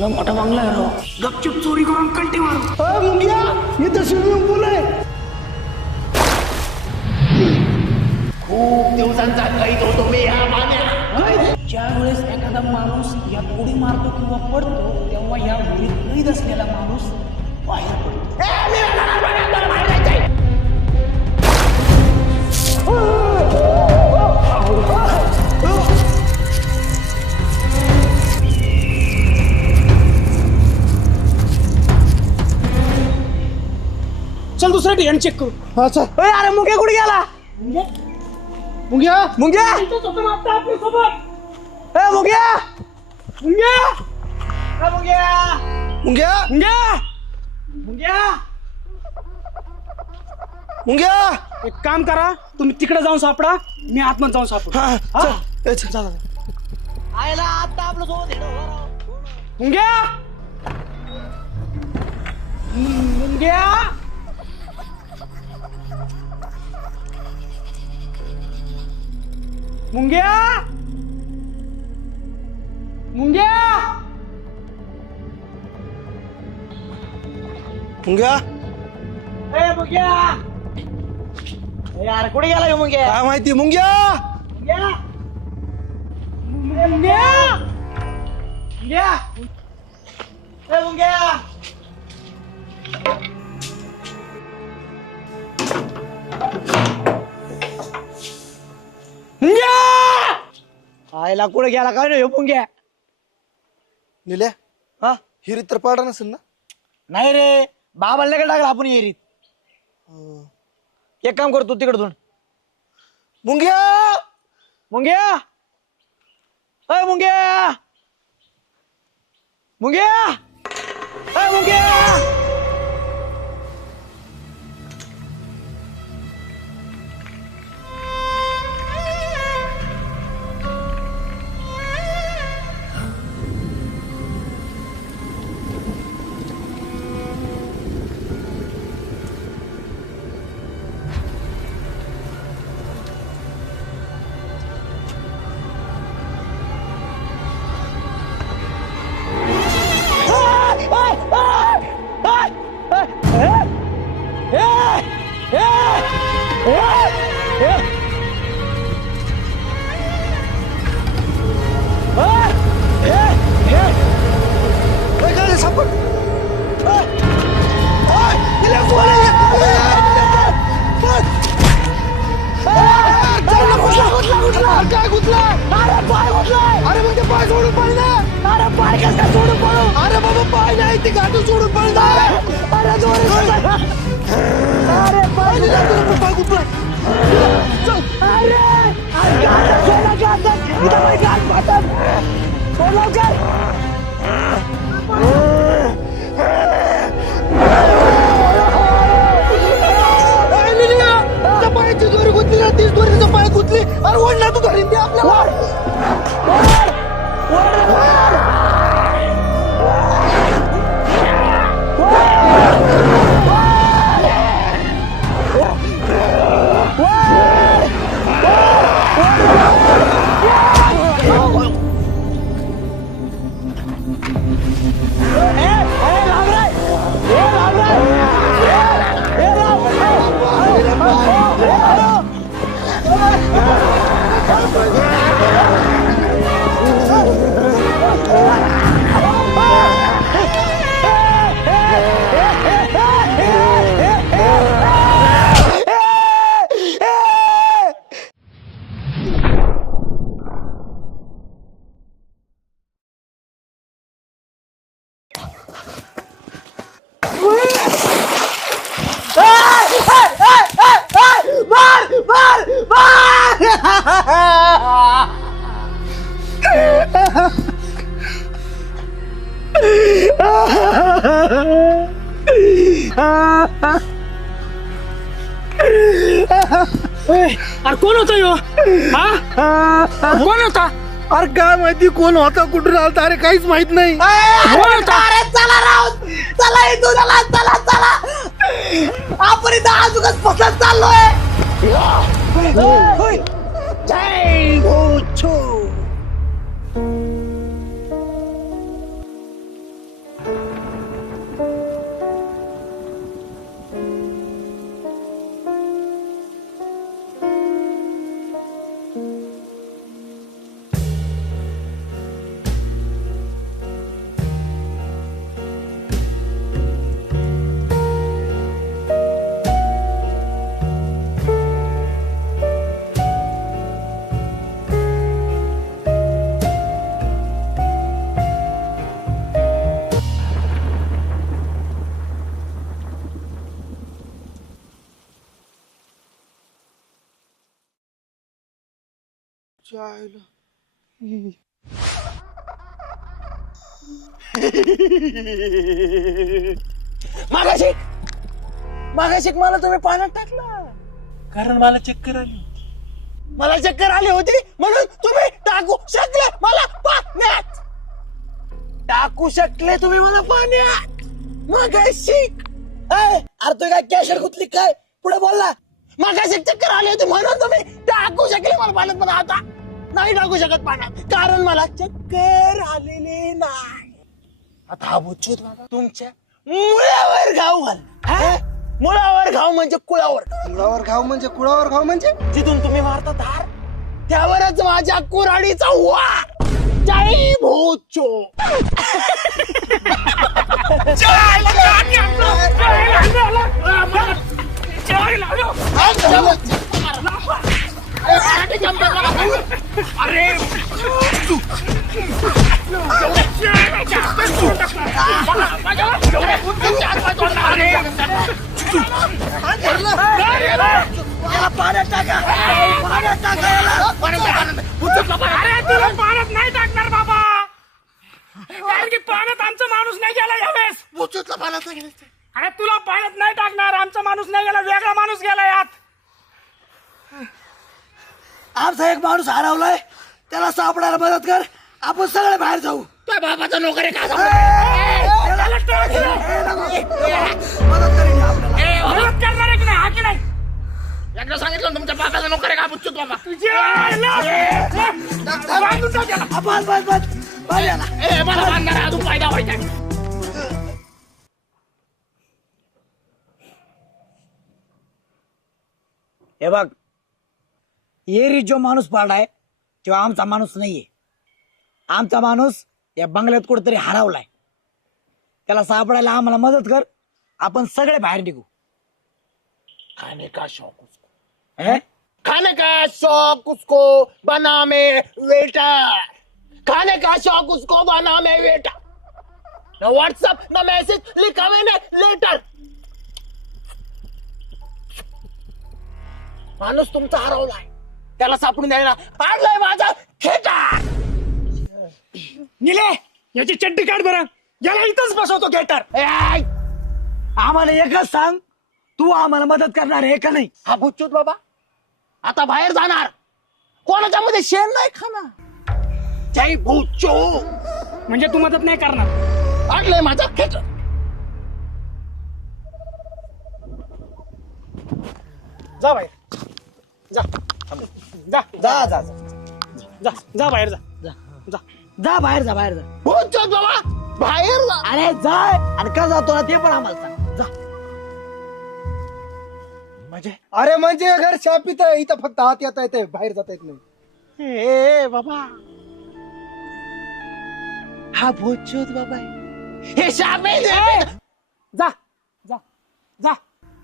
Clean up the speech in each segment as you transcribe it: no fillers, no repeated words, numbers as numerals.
मोठा बंगला आहे राव. गपचूप चोरी करून कंटी मारू. मुंग्या इथं स्विमिंग पूल आहे. खूप दिवसांचा कैद होतो मी या पाण्यात. ज्या वेळेस एखादा माणूस या उडी मारतो किंवा पडतो तेव्हा या उडीत कैद असलेला माणूस बाहेर पडतो. चल दुसरा डिझाईन चेक करू. अच्छा अरे मुंग्या कुठे गेला? मुंग्या मुंग्या आपल्या सोबत. मुंग्या मुंग्या मुंग्या मुंग्या मुंग्या मुंग्या. मुंग्या एक काम करा, तुम्ही तिकडे जाऊन सापडा, मी आतमध्ये जाऊन सापडू. हा चल ए, चल चल आयला आता आपलं सोबत मुंग्या मुंग्या मुंग्या मुंग्या मुंग्या ए मुंग्या. यार कुठे गेला ह्यो मुंग्या? काय माहिती मुंग्या मुंग्या मुंग्या मुंग्या ए मुंग्या. मुंग्या आयला कुठे गेला काय नाही ह्यो मुंग्या? निल्या हा हिरीत तर पडा नसेल ना. नाही रे, बाबाला काय टाकला आपण येरीत. एक काम करतो तिकडून. मुंग्या मुंग्या अय मुंग्या मुंग्या अय मुंग्या. काय गुतला? अरे मग ते पाय सोडून पडला. अरे बाबा पाय नाही ते घाटू सोडून पडला. पाय गुतला. पायाची दोरी गुतली ना, तीच दोरी तिच्या पायात गुतली. अरे ओढ ना तू धरीन ते आपल्याला. अरे कोण होता ह्यो? कोण होता? अरे काय माहिती कोण होता, कुठून आलता, अरे काहीच माहित नाही. कोण होता? चला राव, चला इथून, चला चला चला. आपण इथं आजूकच फसत चाललोय. मागाशी मला तुम्ही पाण्यात टाकला कारण मला चक्कर आली. मला चक्कर आली होती म्हणून तुम्ही टाकू शकले मला पाण्यात. टाकू शकले तुम्ही मला पाण्यात मागाशी. अरे तू काय कॅशर गुतली काय पुढे बोलला. मागाशी चक्कर आली होती म्हणून तुम्ही टाकू शकले मला पाण्यात, पण आता नाही टाकू शकत पाण्यात कारण मला चक्कर आलेली नाही. आता हा बुच्छूत बाबा तुमच्या मुळावर घाव घाल. मुळावर घाव म्हणजे कुळावर. कुळावर घाव म्हणजे कुळावर घाव म्हणजे जिथून तुम्ही मारता धार त्यावरच माझ्या कुऱ्हाडीचा वार. जय भोचो. पाण्यात टाका, पाण्यात टाका याला. अरे तुला पाण्यात नाही टाकणार बाबा, कारण की पाण्यात आमचा माणूस नाही गेला यावेळेस. बुच्छूतला पाण्यात नाही गेलं. अरे तुला पाण्यात नाही टाकणार, आमचा माणूस नाही गेला, वेगळा माणूस गेला यात. आमचा एक माणूस हरवलाय, त्याला सापडायला मदत कर. आपण सगळे बाहेर जाऊ. तुझ्या बाबाचा नोकर आहे का? मदत करेन आपल्याला. मदत करणार आहे की नाही, हा की नाही? एकदा सांगितलं ना, तुमच्या बाबाचा नोकर आहे का बुच्छूत बाबा? बांधून टाक याला. बस बस बस बस याला. मला बांधणार अजून फायदा व्हायचा. हे बघ, एरी जो माणूस पाडाय तो आमचा माणूस नाहीये. आमचा माणूस या बंगल्यात कुठेतरी हरवलाय. त्याला सापडायला आम्हाला मदत कर. आपण सगळे बाहेर निघू. खाने का शौक उसको, हे? खाने का शौक उसको बना में वेटर. खाने का शौक उसको बना में वेटर. न व्हाट्सएप न मैसेज लिखा मैंने लेटर. माणूस तुमचा हरवलाय, त्याला सापडून द्यायला आणलाय माझा खेटा. निले याची चड्डी काढ बरं, याला इथंच बसवतो गेटर. आम्हाला एकच सांग, तू आम्हाला मदत करणार आहे का नाही? हा बुच्छूत बाबा आता बाहेर जाणार, कोणाच्या मध्ये शेण नाही खाणार. जय बुच्चो. म्हणजे तू मदत नाही करणार? आणलंय माझा खेटर. जा बाहेर, जा जा जा जा जा जा बाहेर जा जा जा. जा बाहेर जा, बाहेर जा. बुच्चूत बाबा बाहेर जा. अरे जा. आणि का जातो ना ते पण आम्हाला सांग. जा. अरे म्हणजे घर शापित आहे, इथं फक्त हात येता येते, बाहेर जाता येत नाही. ए बाबा, हा बुच्चूत बाबा आहे. हे शाप आहे. जा जा जा.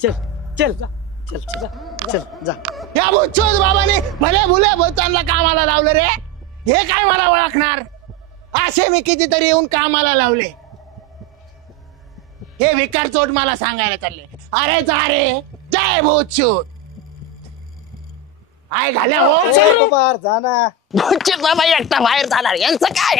चल चल जा. चल चल चल जा. या बुच्चूत बाबाने भले भुले भूतांना कामाला लावलं रे. हे काय मला ओळखणार? असे मी कितीतरी येऊन कामाला लावले. हे विकार चोट मला सांगायला चालले. अरे जा रे, जय बुच्चूत. आय घाल्या हो. ए, बाबा, जा ना. बुच्चूत बाबा एकटा बाहेर जाणार, यांचं काय?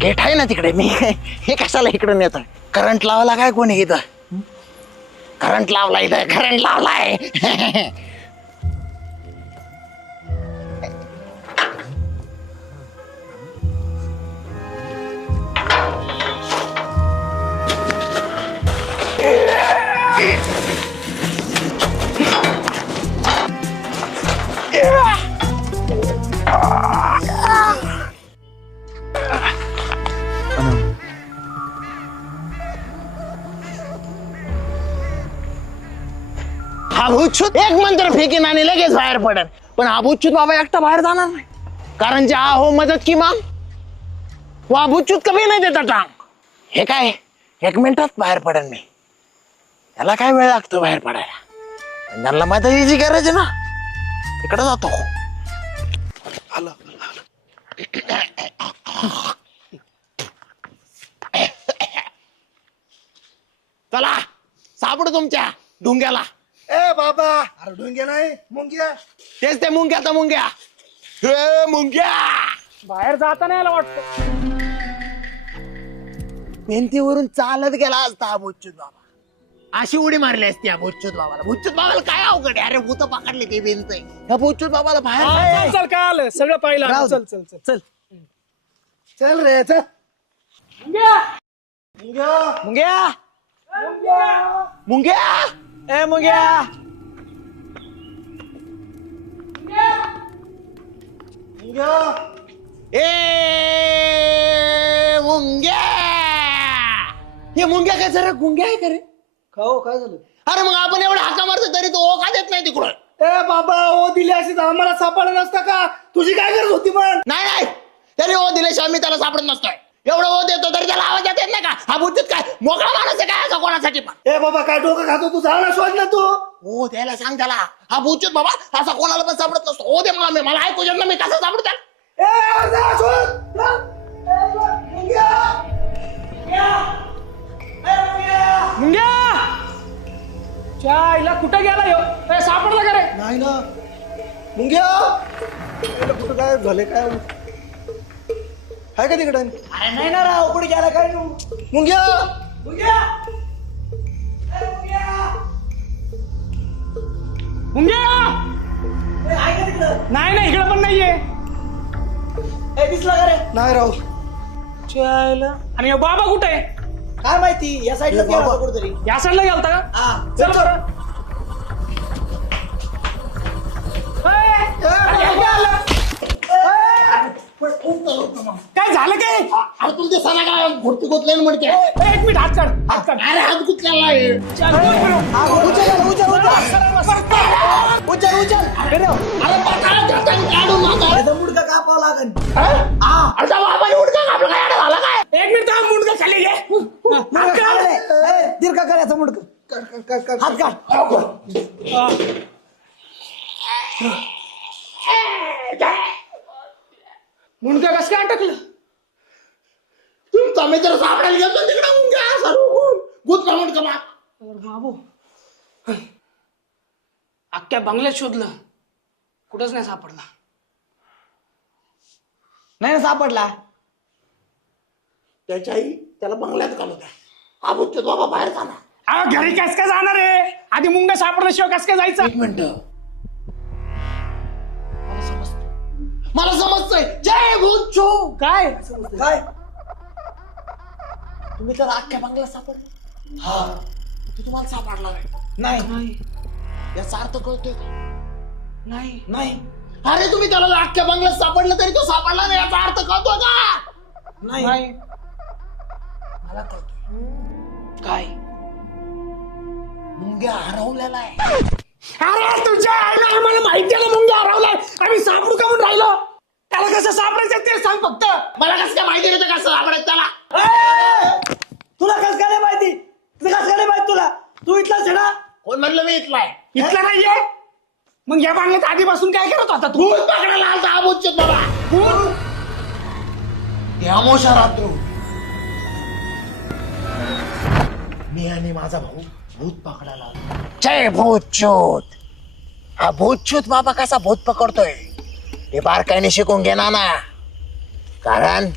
गेट आहे ना तिकडे, मी हे कशाला इकडे नेत? करंट लावला काय कोणी इथं? करंट लावला इथं, करंट लावलाय. हा भूतछूत एक मंत्र फेकीन आणि लगेच बाहेर पडेल. पण हा भूतछूत बाबा एकटा बाहेर जाणार नाही, कारण जे हो मदत की मांग वा भूतछूत कमी नाही देता टांग. हे काय एक मिनिटात बाहेर पडेल मी. त्याला काय वेळ लागतो बाहेर पडायला? पण त्यांना मदतीची गरज आहे ना, तिकडे जातो. चला सापडू तुमच्या ढुंग्याला. ए बाबा, अरे ढोंग्या नाही मुंग्या. तेच ते मुंग्याचा मुंग्या. हे मुंग्या बाहेर जाता नाही यायला वाटतं. भिंतीवरून चालत गेला असता हा भुच्चूत बाबा. अशी उडी मारली असती या भुच्चूत बाबाला. भुच्चूत बाबाला काय अवघड आहे? अरे भूत पकडली ते भिंत. ह्या भुच्चूत बाबाला बाहेर चल काय आलं सगळं पाहिलं. राहू दे. चल चल चल चल. चल रे चल. मुंग्या. मुंग्या मुंग्या ए मुंग्या मुंग्या. ए मुंग्या. हे मुंग्या काय जरा गुंग्या आहे का रे? खाओ काय झालं? अरे मग आपण एवढा हाका मारतो तरी तो का देत नाही तिकडून. ए बाबा, ओ दिली अशी तर आम्हाला सापडलं नसतं का? तुझी काय गरज होती मग? नाही नाही तरी ओ दिल्याशिवाय मी त्याला सापडत नसतोय. एवढं ओ देतो तरी त्याला आवाज येत नाही का? हा भुच्चूत काय मोकळा माणूस आहे काय असं कोणासाठी पण? ए बाबा, काय डोकं खातो तू? झाला शोध ना तू. हो द्यायला सांग त्याला. हा भुच्चूत बाबा असा कोणाला पण सापडत नसतो. हो दे मला ऐकू येत ना मी कसं सापडत त्याला. ए जा शोध. जा. मुंग्या. मुंग्या चायला कुठे गेला ह्यो? ए, सापडला का रे? नाही ना मुंग्या. याला कुठं काय झालं काय? आहे का तिकडे? अरे नाही ना राव, कुठे गेला काय तू? मुंग्या. मुंग्या. मुंग्या आहे का तिकडं? नाही नाही इकडे पण नाहीये. दिसला का रे? नाही राव. चायला आणि ह्यो बाबा कुठे आहे? काय माहिती, या साईडला गेला होता कुठेतरी. या साईडला गेलता का? हा चल बरं. ए, अरे हे काय आलं? काय झालं काय? अरे तुला ते सणा काय भुरती गोतले म्हणते. एक मिनिट हात काढ हात काढ. अरे हात गुतलेला आहे. अरे पटाला धरताना काढून मागा. याचा मुडका कापावं लागेल. अरे त्या बाबाने उडका कापला काय येडा झाला काय? एक मिनिट थांब मुंडका खाली घे. हात काढ. दीर्घ कर याचा मुडक. हात काढ. मुंडका कसं काय अटकलं? तुमचा मित्र सापडायला गेलो तिकडे मुंग्या असा गुतला म्हणतो ना. बाबू अख्ख्या बंगल्यात शोधलं कुठंच नाही सापडला. नाही ना सापडला. त्याच्याही त्याला बंगल्यात घालू द्या. हा भुच्चूत बाबा बाहेर जाणार. अहो घरी कस काय जाणार आहे? आधी मुंगा सापडल्याशिवाय कस काय जायचं? एक मिनिट मला समजतंय. जय भुच्चू. काय काय? तुम्ही तर अख्ख्या बंगल्यात सापडले. हा तो तुम्हाला सापडला नाही. नाही याचा अर्थ कळतोय का? नाही नाही अरे तुम्ही त्याला अख्ख्या बंगल्यात सापडलं तरी तो सापडला नाही याचा अर्थ कळतोय का? नाही. मला कळतोय. काय? मुंग्या हरवलेला आहे. अरे तुझ्या आईला आम्हाला माहिती आहे ना मुंग्या हरवलाय. आम्ही सापडू का म्हणून राहिलो? त्याला कसं सापडायचं ते सांग फक्त. मला कसं काय माहिती नव्हतं कसं सापडायचं त्याला? तुला कस काय नाही माहिती? तुला कस काय नाही माहिती? तुला तू इथलाच आहे ना? कोण म्हणलं मी इथला आहे? इथला नाहीये मग या बांगल्यात आधीपासून काय करत होता तू? भूत पकडायला आलता हा भुच्चूत बाबा. ते अमोशा रात्र मी आणि माझा भाऊ भूत पकडायला आलो. जय भूतचूत. हा भूतचूत बाबा कसा भूत पकडतोय ते बारकाईने शिकून घेणार ना. कारण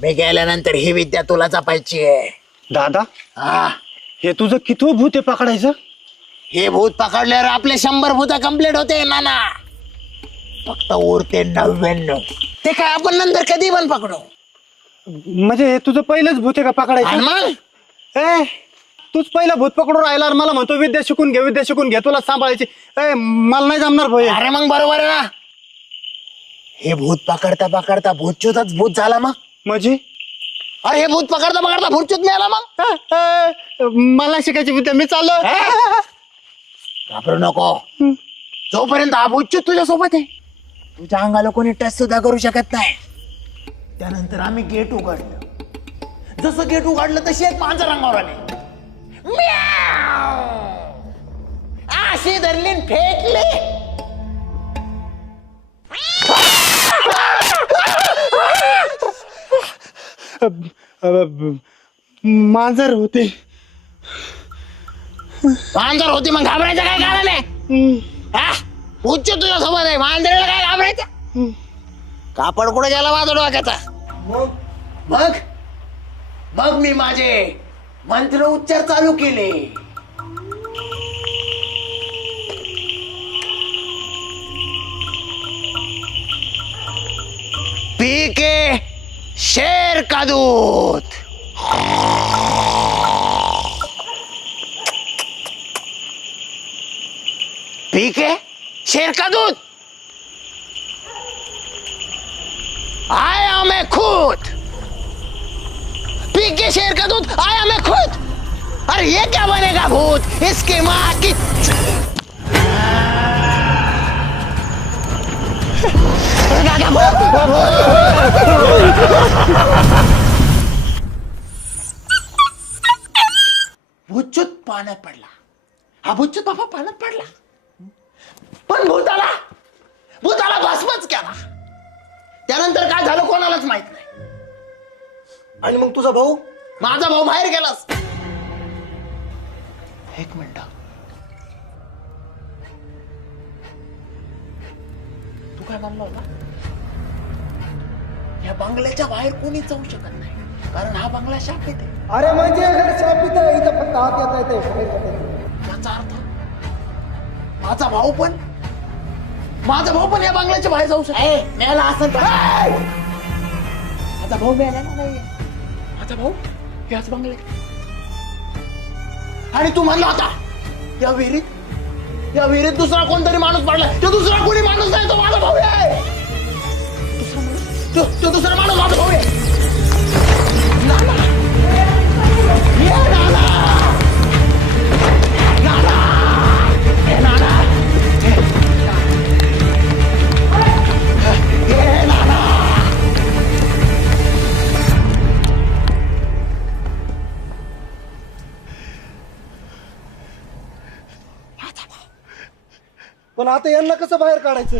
मी गेल्यानंतर ही विद्या तुला जपायची आहे. दादा, हा हे तुझं कितवं भूत आहे पकडायचं? हे भूत पकडल्यावर आपले 100 भूत कम्प्लीट होते नाना. फक्त उरते 99. ते काय आपण नंतर कधी पण पकडू. म्हणजे हे तुझं पहिलंच भूत आहे का आणि पकडायचं? मग ए, तूच पहिला भूत पकडून राहिला आणि मला म्हणतो विद्या शिकून घे तुला सांभाळायची. ए, मला नाही जमणार भाई. अरे मग बरोबर आहे ना. हे भूत पकडता पकडता भूतच्यूतच भूत झाला मग. म्हणजे अरे हे भूत पकडता पकडता भूतच्यूत मिळाला मग. मला शिकायची विद्या मी चाललो. घाबरू नको. जोपर्यंत हा भूतच्यूत तुझ्या सोबत आहे तुझ्या अंगाला कोणी टच सुद्धा करू शकत नाही. त्यानंतर आम्ही गेट उघडलं. जसं गेट उघडलं तशी एक मांजर अंगावर आले. म्याव. अशी धरली न फेकली. मांजर होते. मांजर होती मग घाबरायचं काय कारण आहे? हा? उच्च तुझ्या सोबत आहे, मांजरीला काय घाबरायचं? कापड कुठे गेला माझा डोक्याचा? मग मग मी माझे मंत्र उच्चार चालू केले. पी के शेर का दूध. पी के शेर का दूध. आया मैं खुद. पी के शेर का दूध आया मैं खुद. अरे ये क्या बनेगा भूत, इसकी माँ की. भूतचूत पाण्यात पडला. हा भूतचूत बाबा पाण्यात पडला, पण भूताला भस्मच केला. त्यानंतर काय झालं कोणालाच माहित नाही. आणि मग तुझा भाऊ? माझा भाऊ बाहेर गेलास. एक मिनिट, तू काय म्हणला होता? या बंगल्याच्या बाहेर कोणीच जाऊ शकत नाही, कारण हा बंगला शापित आहे. अरे म्हणजे शापित आहे, इथं फक्त आत येता येते. याचा अर्थ माझा भाऊ पण या बंगल्याच्या बाहेर जाऊ शकतो. मेला असं माझा भाऊ मेलेला नाही, माझा भाऊ याच बंगल्यात. आणि तू म्हणला होता या विहिरीत दुसरा कोणतरी माणूस पडला. तो दुसरा कोणी माणूस नाही, तो माझा भाऊ आहे. तो दुसरा माणूस माझा भाऊ आहे. नाना. ये नाना. नाना. ये नाना. ये नाना. पण आता यांना कसं बाहेर काढायचं?